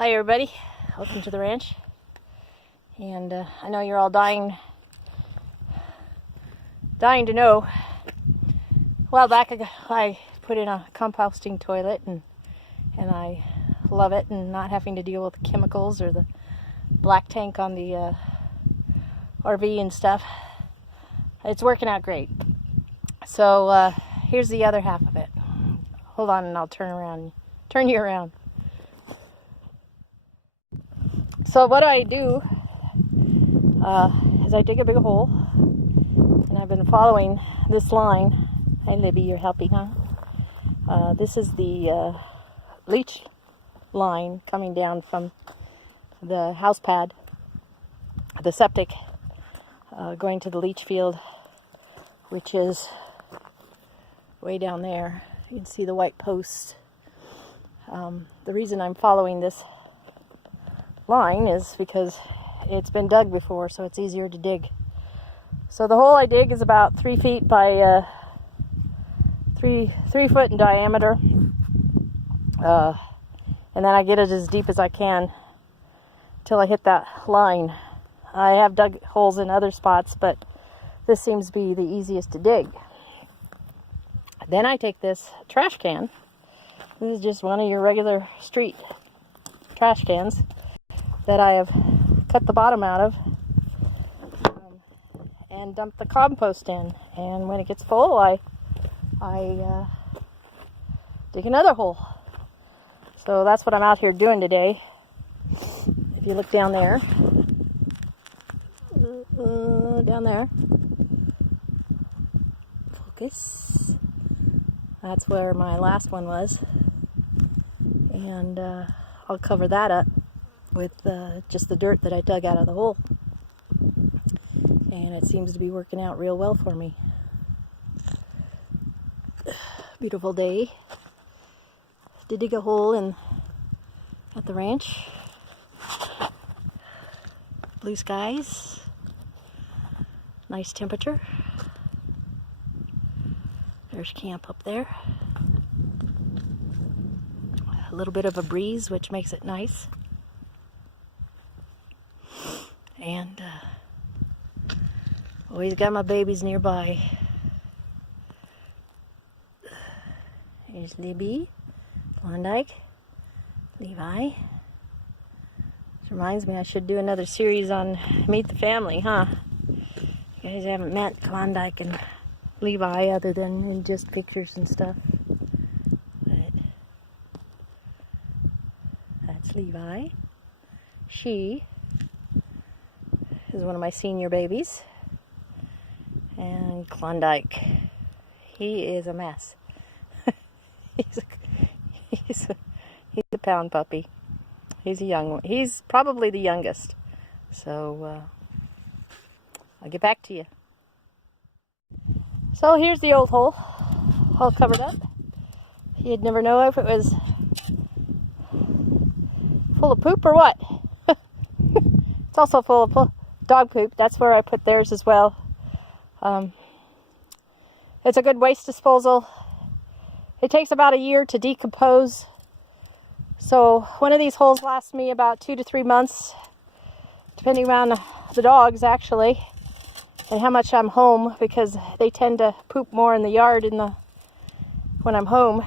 Hi everybody, welcome to the ranch. And I know you're all dying to know. A while back I put in a composting toilet and I love it, and not having to deal with the chemicals or the black tank on the RV and stuff. It's working out great. So here's the other half of it. Hold on and I'll turn you around. So what I do is I dig a big hole, and I've been following this line. Hey Libby, you're helping, huh? This is the leach line coming down from the house pad, the septic, going to the leach field, which is way down there. You can see the white posts. The reason I'm following this line is because it's been dug before, so it's easier to dig. So the hole I dig is about 3 feet by 3 foot in diameter, and then I get it as deep as I can till I hit that line. I have dug holes in other spots, but this seems to be the easiest to dig. Then I take this trash can. This is just one of your regular street trash cans that I have cut the bottom out of, and dump the compost in. And when it gets full, I dig another hole. So that's what I'm out here doing today. If you look down there, focus. That's where my last one was, and I'll cover that up with just the dirt that I dug out of the hole, and it seems to be working out real well for me. Beautiful day to dig a hole at the ranch. Blue skies, nice temperature. There's camp up there. A little bit of a breeze, which makes it nice. And always got my babies nearby. Here's Libby, Klondike, Levi. This reminds me I should do another series on Meet the Family, huh? You guys haven't met Klondike and Levi other than in just pictures and stuff. But that's Levi. She is one of my senior babies. And Klondike, he is a mess. he's a pound puppy. He's a young one. He's probably the youngest. So I'll get back to you. So here's the old hole, all covered up. You'd never know if it was full of poop or what. It's also full of dog poop. That's where I put theirs as well. It's a good waste disposal. It takes about a year to decompose. So one of these holes lasts me about 2 to 3 months, depending on the dogs actually, and how much I'm home, because they tend to poop more in the yard when I'm home.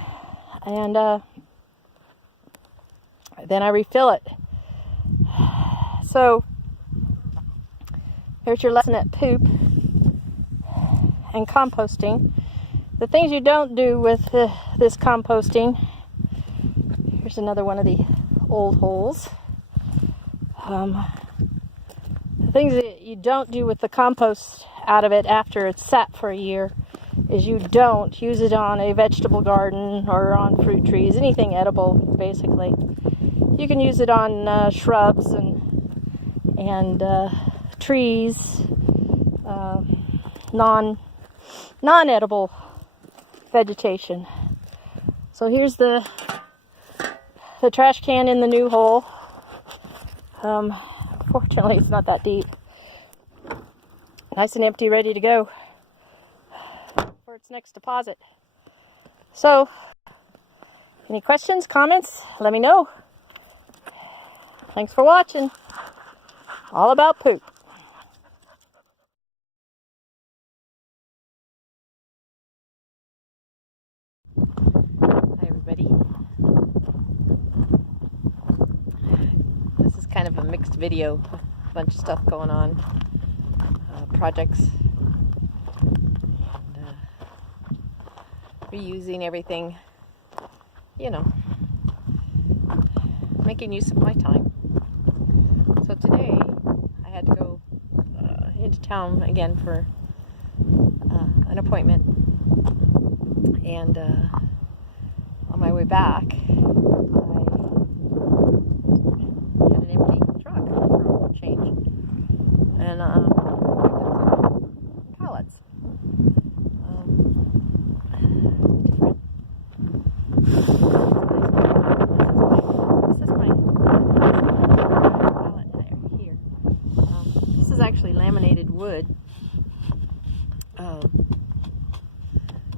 And then I refill it. So there's your lesson at poop and composting. The things you don't do with this composting. Here's another one of the old holes. The things that you don't do with the compost out of it after it's sat for a year is you don't use it on a vegetable garden or on fruit trees, anything edible basically. You can use it on shrubs and trees, non-edible vegetation. So here's the trash can in the new hole. Fortunately, it's not that deep. Nice and empty, ready to go for its next deposit. So, any questions, comments? Let me know. Thanks for watching. All about poop. Hi everybody. This is kind of a mixed video. A bunch of stuff going on. Projects. And reusing everything. You know. Making use of my time. So today I had to go into town again for an appointment, and on my way back I had an empty truck for a change, and I picked up some pallets, This is actually laminated wood.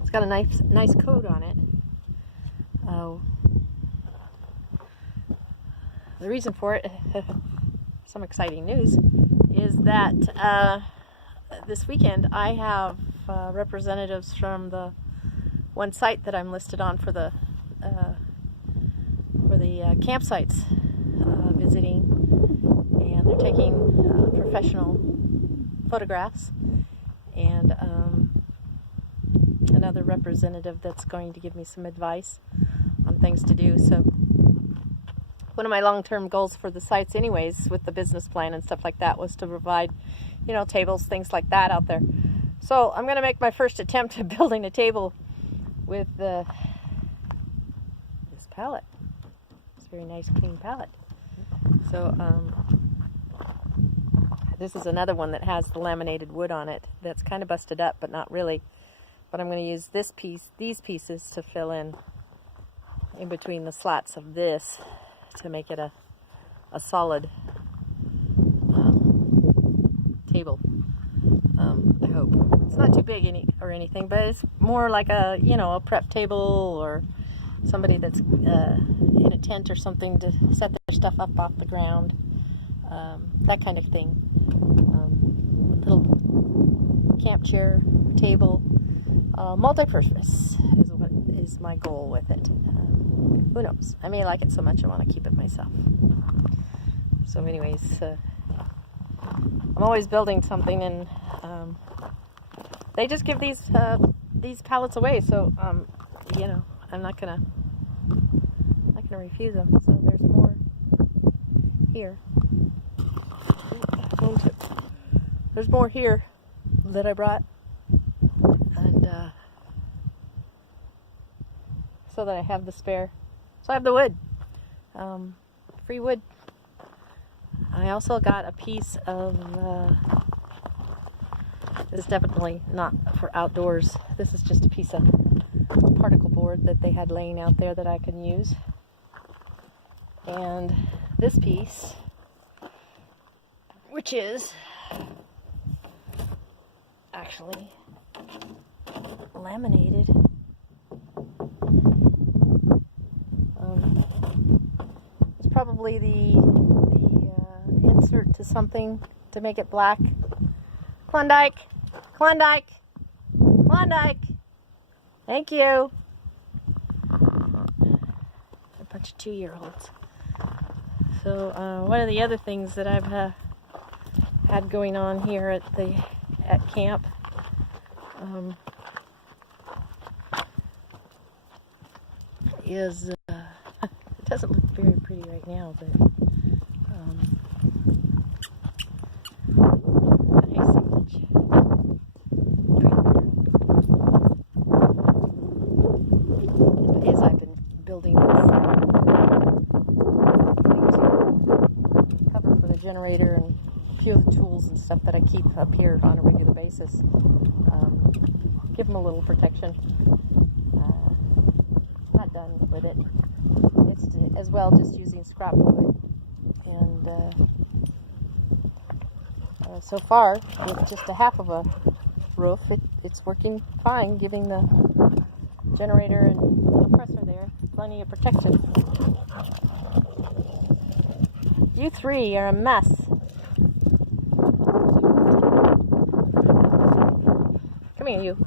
It's got a nice coat on it. The reason for it, some exciting news, is that this weekend I have representatives from the one site that I'm listed on for the campsites visiting, and they're taking professional photographs, and another representative that's going to give me some advice on things to do. So one of my long-term goals for the sites anyways, with the business plan and stuff like that, was to provide, you know, tables, things like that out there. So I'm going to make my first attempt at building a table with this pallet. It's a very nice clean pallet. So this is another one that has the laminated wood on it that's kind of busted up, but not really. But I'm going to use these pieces to fill in between the slats of this to make it a solid table. I hope it's not too big or anything, but it's more like a a prep table, or somebody that's in a tent or something to set their stuff up off the ground. That kind of thing. Little camp chair, table, multi-purpose is what is my goal with it. Who knows? I may like it so much I want to keep it myself. So anyways, I'm always building something, and they just give these pallets away. So I'm not gonna refuse them. So there's more here. There's more here that I brought, and so that I have the spare. So I have the wood, free wood. I also got a piece of, this is definitely not for outdoors. This is just a piece of particle board that they had laying out there that I can use. And this piece, which is actually laminated. It's probably the insert to something to make it black. Klondike, Klondike, Klondike. Thank you. A bunch of 2-year-olds. So one of the other things that I've had going on here at camp, is it doesn't look very pretty right now, but as I've been building this cover for the generator and a few of the tools and stuff that I keep up here on a regular basis, give them a little protection. Not done with it. It's as well just using scrap wood, and so far with just a half of a roof, it's working fine, giving the generator and compressor there plenty of protection. You three are a mess. Come here, you.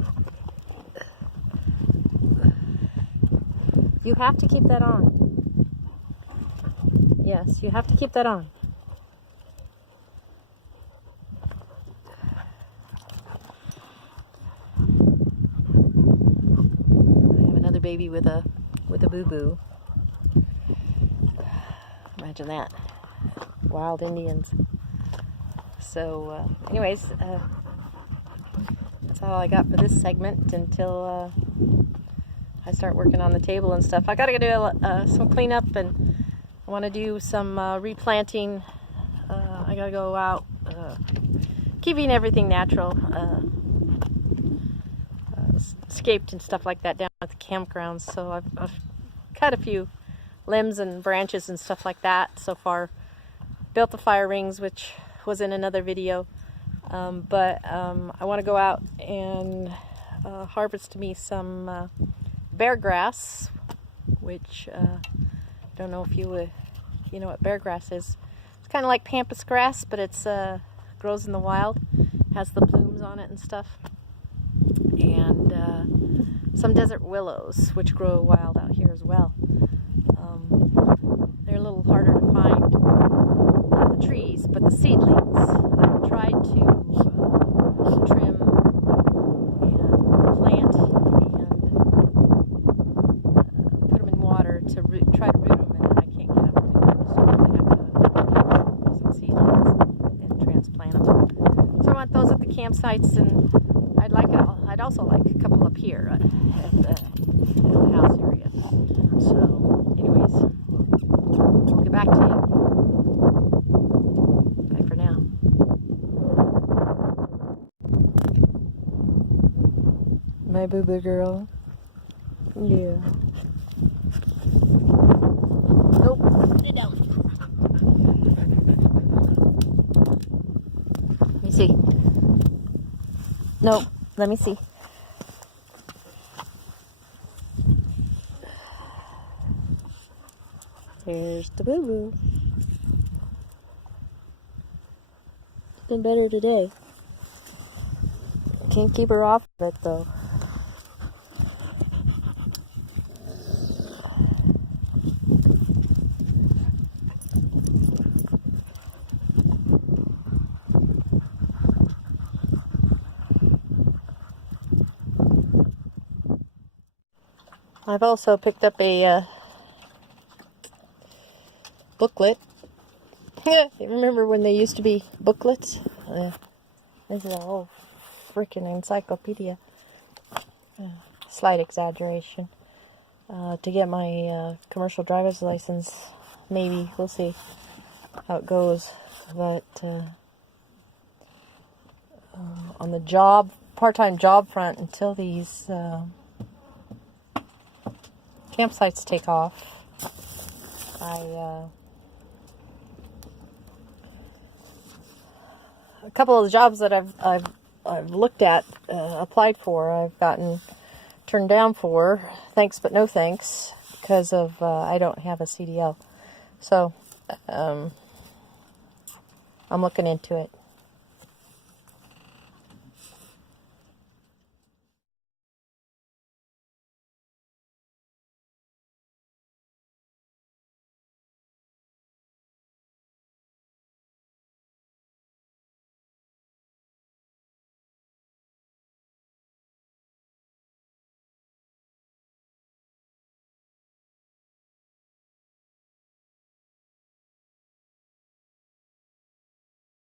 You have to keep that on. Yes, you have to keep that on. I have another baby with a boo-boo. Imagine that. Wild Indians. So, anyways, that's all I got for this segment until I start working on the table and stuff. I gotta do some cleanup, and I want to do some replanting. I gotta go out, keeping everything natural, escaped and stuff like that down at the campgrounds. So I've cut a few limbs and branches and stuff like that so far. Built the fire rings, which was in another video, but I want to go out and harvest me some bear grass, which don't know if you know what bear grass is. It's kind of like pampas grass, but it's grows in the wild, has the plumes on it and stuff, and some desert willows, which grow wild out here as well. They're a little harder to find than the trees, but the seedlings I've tried to trim and plant and put them in water to try to root them, and I can't get them to go, so I have to take some seedlings and transplant them. So I want those at the campsites, and I'd also like a couple up here at the house area. So, anyways, I'll get back to you. Bye for now. My boo-boo girl. Yeah. Nope, get down. Let me see. Nope, let me see. Here's the boo-boo. Been better today. Can't keep her off of it though. I've also picked up a booklet. You remember when they used to be booklets? This is a whole freaking encyclopedia. Slight exaggeration. To get my commercial driver's license, maybe. We'll see how it goes. But on the part-time job front, until these campsites take off, a couple of the jobs that I've looked at, applied for, I've gotten turned down for. Thanks, but no thanks, because of I don't have a CDL. So I'm looking into it.